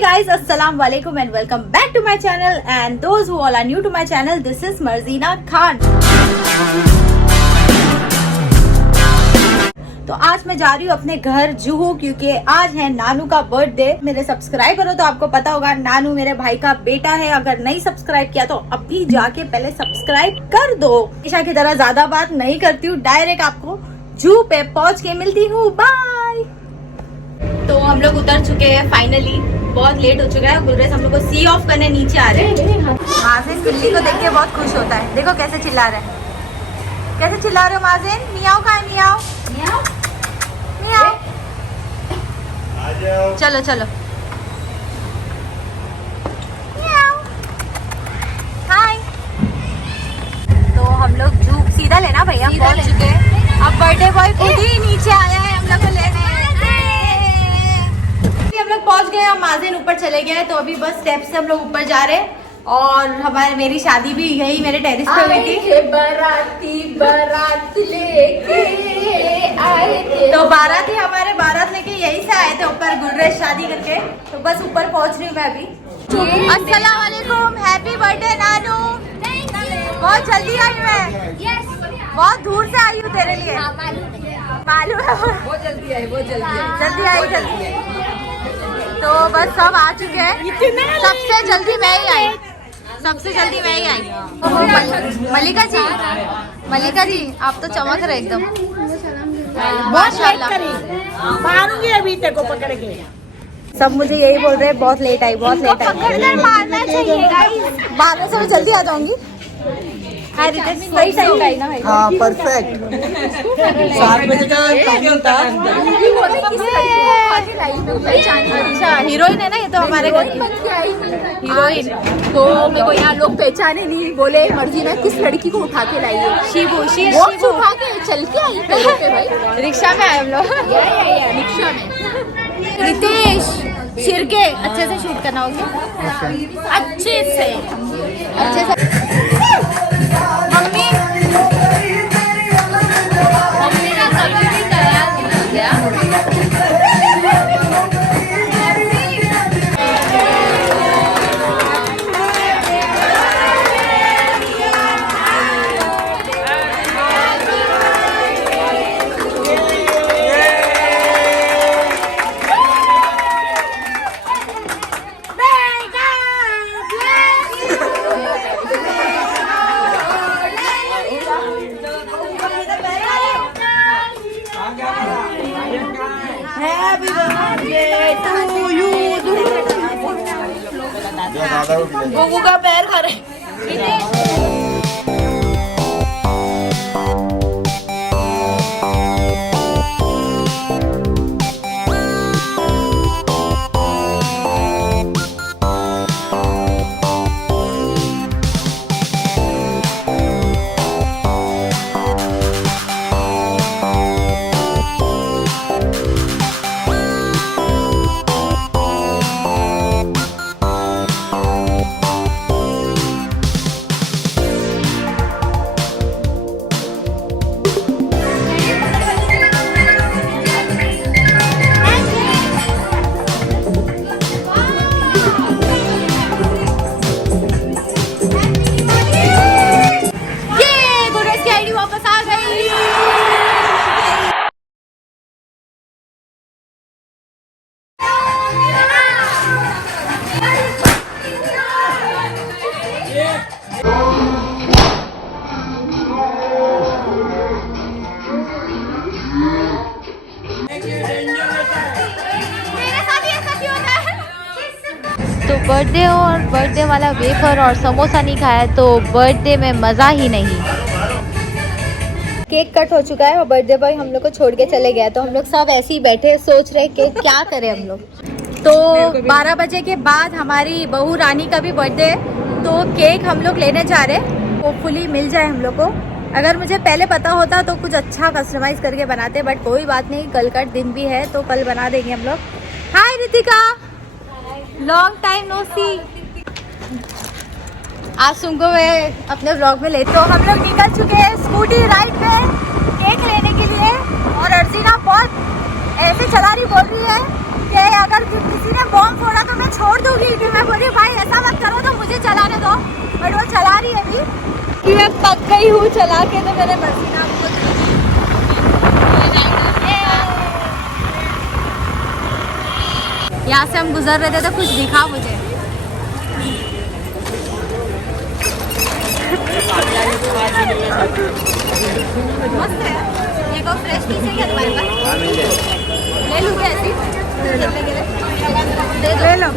guys, assalamu alaikum and welcome back to my channel, and those who all are new to my channel, this is Marzina Khan. तो आज मैं जा रही हूँ अपने घर जुहू, क्योंकि आज है नानू का बर्थडे। मेरे सब्सक्राइबर हो तो आपको पता होगा, नानू मेरे भाई का बेटा है। अगर नहीं सब्सक्राइब किया तो अभी जाके पहले सब्सक्राइब कर दो। ईशा की तरह ज्यादा बात नहीं करती हूँ, डायरेक्ट आपको जुहू पे पहुँच के मिलती हूँ। बाय। तो हम लोग उतर चुके हैं फाइनली, बहुत लेट हो चुका है। गुलरेज हम लोग को सी ऑफ करने नीचे आ रहे हैं। माजिन बिल्ली को देख के बहुत खुश होता है, देखो कैसे चिल्ला रहे हैं। कैसे चिल्ला रहे हो माजिन? मियाओ कहाँ है? मियाओ मियाओ मियाओ। चलो चलो मियाओ। हाय। तो हम लोग जू सीधा लेना भैया, पहुंच चुके हैं। अब बर्थडे बॉय खुद ही नीचे आया है हम लोग को लेने। हम लोग पहुंच गए, हम माजिन ऊपर चले गए, तो अभी बस स्टेप से हम लोग ऊपर जा रहे हैं। और मेरी शादी भी यही मेरे टेरिस पे हुई थी। बारात लेके आए थे, तो बाराती हमारे बारात लेके यही से आए थे ऊपर, गुलरेज शादी करके। तो बस ऊपर पहुंच रही हूँ मैं अभी। अस्सलाम वालेकुम, हैप्पी बर्थडे नानू। बहुत जल्दी आई मैं, बहुत दूर से आई हूँ तेरे लिए। मालूम है, बहुत जल्दी आई, बहुत जल्दी आई। तो बस सब आ चुके हैं, सबसे जल्दी मैं ही आई। मलिका जी आप तो चमक रहे एकदम, माशाल्लाह। मारूंगी अभी तेरे को पकड़ के। सब मुझे यही बोल रहे हैं, बहुत लेट आई, बहुत लेट आई। पकड़कर मारना चाहिए गाइस, मारने से मैं जल्दी आ जाऊंगी। सही टाइम आई ना भाई। हाँ परफेक्ट। 7 बजे का टाइम होता है। अच्छा हीरोइन है ना ये तो हमारे घर की हीरोइन। तो मेरे को यहाँ लोग पहचाने नहीं, बोले मर्जीना किस लड़की को उठा के लाई है? शिबू उठा के चल के आई पैरों पे भाई। रिक्शा में आए हम लोग, रिक्शा में। रितेश शिरके अच्छे से शूट करना होगा, अच्छे से। मम्मी का कभी भी तैयार नहीं हो गया। गुगू का पैर खा रहे। तो बर्थडे और बर्थडे वाला वेफर और समोसा नहीं खाया तो बर्थडे में मज़ा ही नहीं। केक कट हो चुका है और बर्थडे बॉय हम लोग को छोड़ के चले गया, तो हम लोग सब ऐसे ही बैठे सोच रहे कि क्या करें हम लोग। तो 12 बजे के बाद हमारी बहू रानी का भी बर्थडे है, तो केक हम लोग लेने जा रहे हैं। होपफुली मिल जाए हम लोग को। अगर मुझे पहले पता होता तो कुछ अच्छा कस्टमाइज करके बनाते, बट कोई बात नहीं, कल का दिन भी है तो कल बना देंगे हम लोग। हाय रितिका, लॉन्ग टाइम नो सी। आज तुमको मैं अपने व्लॉग में ले। तो हम लोग निकल चुके हैं स्कूटी राइड पे केक लेने के लिए, और अर्जीना बहुत ऐसे चला रही बोल रही है कि अगर किसी ने बॉम्ब फोड़ा तो मैं छोड़ दूंगी कि मैं बोली भाई ऐसा मत करो तो मुझे चलाने दो, बट वो चला रही है अभी कि मैं पक गई हूँ चला के, तो मैंने मर्जीना आपको यहाँ से हम गुजर रहे थे तो कुछ दिखा मुझे। मस्त है ये को फ्रेश पीस है क्या तुम्हारे पास? ले लूँ क्या ऐसी? ले लो।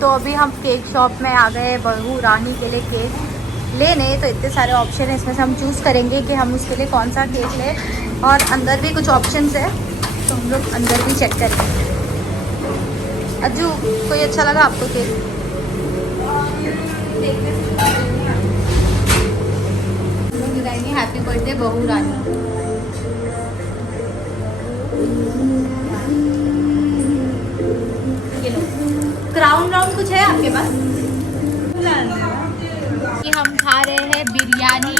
तो अभी हम केक शॉप में आ गए बहू रानी के लिए केक लेने। तो इतने सारे ऑप्शन है, इसमें से हम चूज़ करेंगे कि हम उसके लिए कौन सा केक लें, और अंदर भी कुछ ऑप्शंस है तो हम लोग अंदर भी चेक करेंगे। अज्जू कोई अच्छा लगा आपको केक? हैप्पी बर्थडे बहू रानी। क्राउन राउंड कुछ है आपके पास? कि हम खा रहे हैं बिरयानी,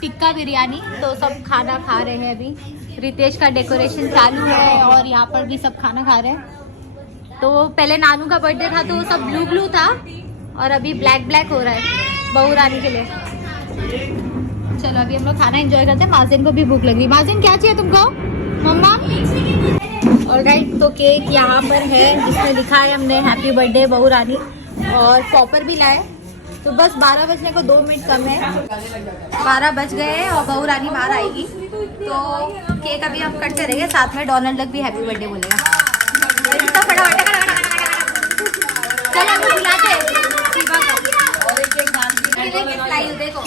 टिक्का बिरयानी। तो सब खाना खा रहे हैं अभी। रितेश का डेकोरेशन चालू है और यहाँ पर भी सब खाना खा रहे हैं। तो पहले नानू का बर्थडे था तो वो सब ब्लू ब्लू था और अभी ब्लैक ब्लैक हो रहा है बहू रानी के लिए। चलो अभी हम लोग खाना एंजॉय करते हैं। माजिन को भी भूख लगी। माजिन क्या चाहिए तुमको मम्मा? और गाइस तो केक यहाँ पर है जिसमें लिखा है हमने हैप्पी बर्थडे बहू रानी, और पॉपर भी लाए। तो बस 12 बजने को 2 मिनट कम है, 12 बज गए और बहू रानी बाहर आएगी तो केक अभी हम कट करेंगे। साथ में डोनाल्ड डक भी हैप्पी बर्थडे बोलेगा। चलो हम बुलाते हैं शिवा को और एक लाई देखो।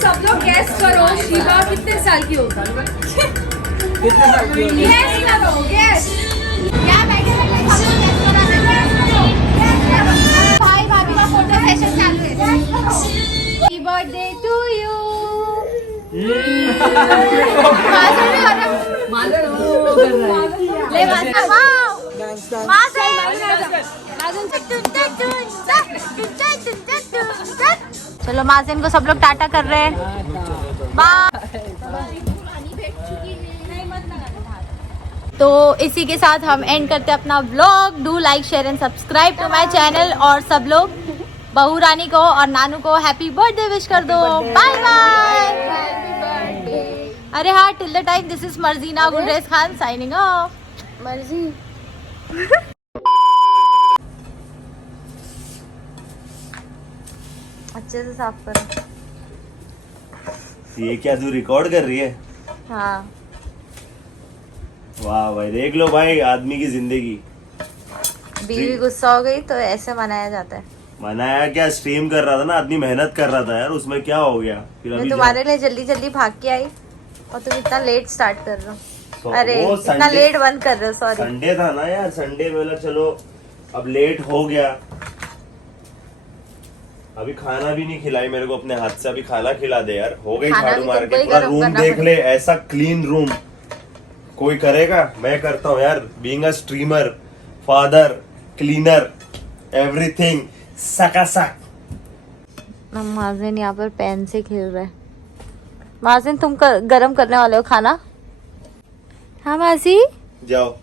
सब लोग गैस करो शिवा कितने साल की होगा? कितने साल की होगी? गैस करो गैस। क्या बैठे भाई भाभी का फोटो सेशन चालू है। Happy birthday to you. ले माता चलो माजिन को सब लोग टाटा कर रहे हैं। बाय। तो इसी के साथ हम एंड करते हैं अपना vlog. Do like share and subscribe to my channel. और सब लोग बहू रानी को और नानू को हैप्पी बर्थडे विश कर दो। Bye bye. अरे हाँ, till the time this is Marjina Gulrez Khan signing off. मर्जी अच्छे से साफ करो। ये क्या तू रिकॉर्ड कर रही है? हाँ वाह भाई, देख लो भाई आदमी की जिंदगी। बीवी गुस्सा हो गई तो ऐसे मनाया जाता है। मनाया क्या, स्ट्रीम कर रहा था ना आदमी, मेहनत कर रहा था यार, उसमें क्या हो गया? फिर मैं अभी तुम्हारे लिए जल्दी जल्दी भाग के आई और तुम इतना लेट स्टार्ट कर रहे हो। अरे वो इतना संडे- लेट बंद कर रहे हो, सॉरी। संडे था ना यार, संडे में बोला चलो अब लेट हो गया। अभी खाना भी नहीं खिलाई मेरे को अपने हाथ से, अभी खाना खिला दे यार। हो गई खाना झाड़ू भी मार तुमको के, ही पूरा गरम रूम करना देख ले, ऐसा क्लीन रूम कोई करेगा? मैं करता हूँ यार, being a streamer, father, cleaner, everything सकासक। माजिन यहाँ पर पेन से खेल रहे हैं। माजिन तुम गरम करने वाले हो खाना? हाँ मासी जाओ।